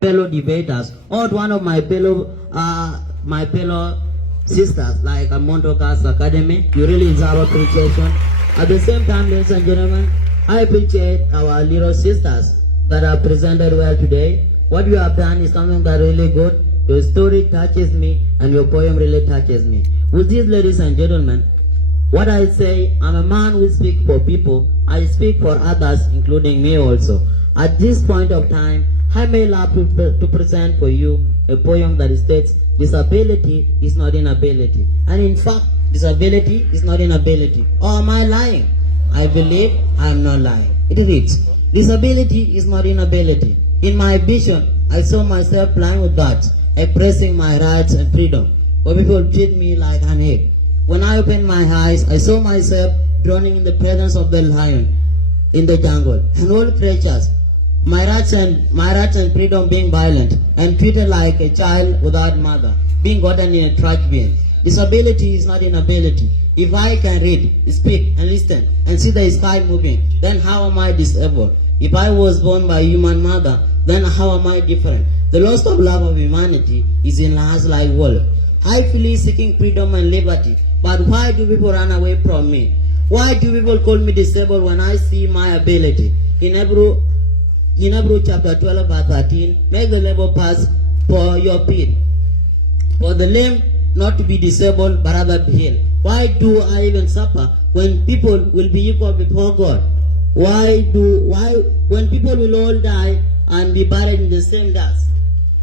fellow debaters or one of my fellow sisters like Montogas Academy. You really deserve appreciation. At the same time, ladies and gentlemen, I appreciate our little sisters that are presented well today. What you have done is something that really good. Your story touches me and your poem really touches me. With this, ladies and gentlemen, what I say, I'm a man who speaks for people. I speak for others, including me also. At this point of time, I may love to present for you a poem that states, disability is not inability. And in fact, disability is not inability. Or am I lying? I believe I am not lying. It reads, disability is not inability. In my vision, I saw myself flying with birds, expressing my rights and freedom. But people treat me like an egg. When I opened my eyes, I saw myself drowning in the presence of the lion in the jungle and all creatures. My rights and freedom being violent and treated like a child without mother, being gotten in a trash bin. Disability is not inability. If I can read, speak, and listen, and see the sky moving, then how am I disabled? If I was born by a human mother, then how am I different? The loss of love of humanity is in last like world. I feel seeking freedom and liberty, but why do people run away from me? Why do people call me disabled when I see my ability? In Hebrew chapter 12 verse 13, make the level pass for your feet. For the lame not to be disabled, but rather be healed. Why do I even suffer when people will be equal before God? Why when people will all die and be buried in the same dust?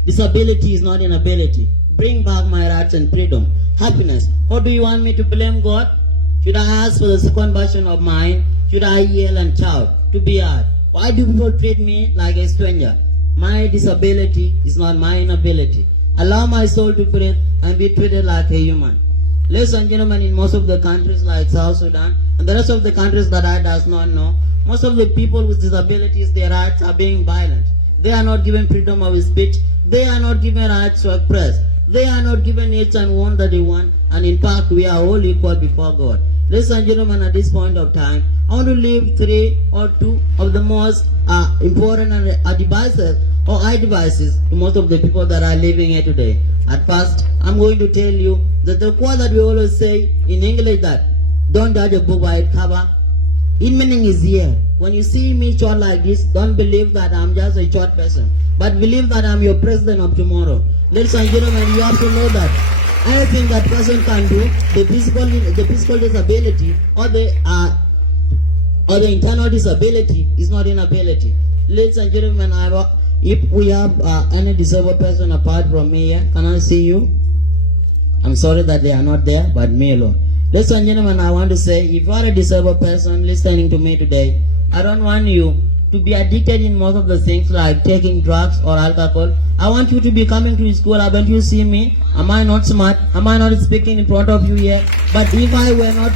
Disability is not inability. Bring back my rights and freedom, happiness. How do you want me to blame God? Should I ask for the second version of mine? Should I yell and shout to be heard? Why do people treat me like a stranger? My disability is not my inability. Allow my soul to breathe and be treated like a human. Ladies and gentlemen, in most of the countries like South Sudan and the rest of the countries that I does not know, most of the people with disabilities, their rights are being violent. They are not given freedom of speech. They are not given rights to express. They are not given needs and wants that they want. And in fact, we are all equal before God. Ladies and gentlemen, at this point of time, I want to leave 3 or 2 of the most important devices or devices to most of the people that are living here today. At first, I'm going to tell you that the quote that we always say in English that, don't judge a book by its cover. In meaning is here. When you see me short like this, don't believe that I'm just a short person, but believe that I'm your president of tomorrow. Ladies and gentlemen, you have to know that anything that person can do, the physical disability or the internal disability is not inability. Ladies and gentlemen, if we have any disabled person apart from me here, can I see you? I'm sorry that they are not there, but me alone. Ladies and gentlemen, I want to say, if you are a disabled person listening to me today, I don't want you to be addicted in most of the things like taking drugs or alcohol. I want you to be coming to school. Haven't you seen me? Am I not smart? Am I not speaking in front of you here? But if I were not,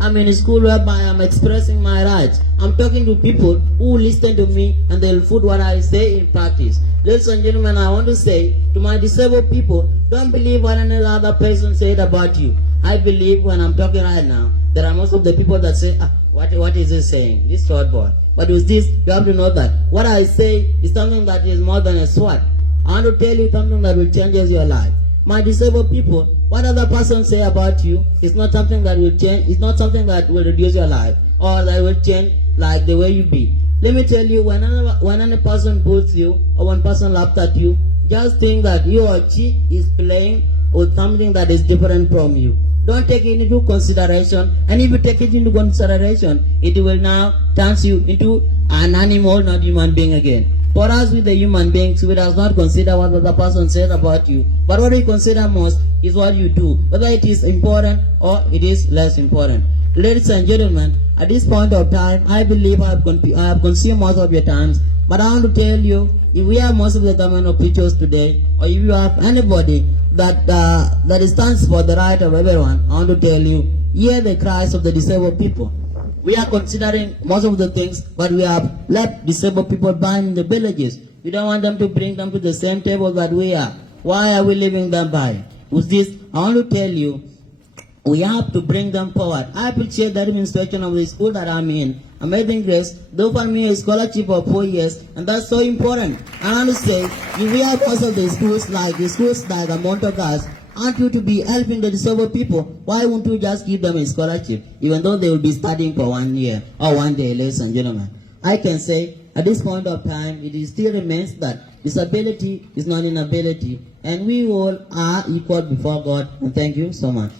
I'm in a school whereby I'm expressing my rights. I'm talking to people who listen to me and they'll put what I say in practice. Ladies and gentlemen, I want to say to my disabled people, don't believe what any other person said about you. I believe when I'm talking right now, there are most of the people that say, what is he saying? This short boy. But with this, you have to know that what I say is something that is more than a sword. I want to tell you something that will change your life. My disabled people, what other person say about you is not something that will change, it's not something that will reduce your life or that will change like the way you be. Let me tell you, when any person bullies you or one person laughs at you, just think that he or she is playing with something that is different from you. Don't take it into consideration, and if you take it into consideration, it will now turn you into an animal, not human being again. For us with the human beings, we does not consider what the other person said about you, but what we consider most is what you do, whether it is important or it is less important. Ladies and gentlemen, at this point of time, I believe I have consumed most of your times, but I want to tell you, if we have most of the government of pictures today, or if you have anybody that stands for the right of everyone, I want to tell you, hear the cries of the disabled people. We are considering most of the things, but we have left disabled people behind in the villages. We don't want them to bring them to the same table that we are. Why are we leaving them by? With this, I want to tell you, we have to bring them forward. I appreciate the administration of the school that I'm in. Amazing Grace, they offer me a scholarship for 4 years, and that's so important. I want to say, if we have most of the schools like Montogas, aren't you to be helping the disabled people? Why won't you just give them a scholarship, even though they will be studying for 1 year or 1 day, ladies and gentlemen? I can say, at this point of time, it still remains that disability is not inability, and we all are equal before God. And thank you so much.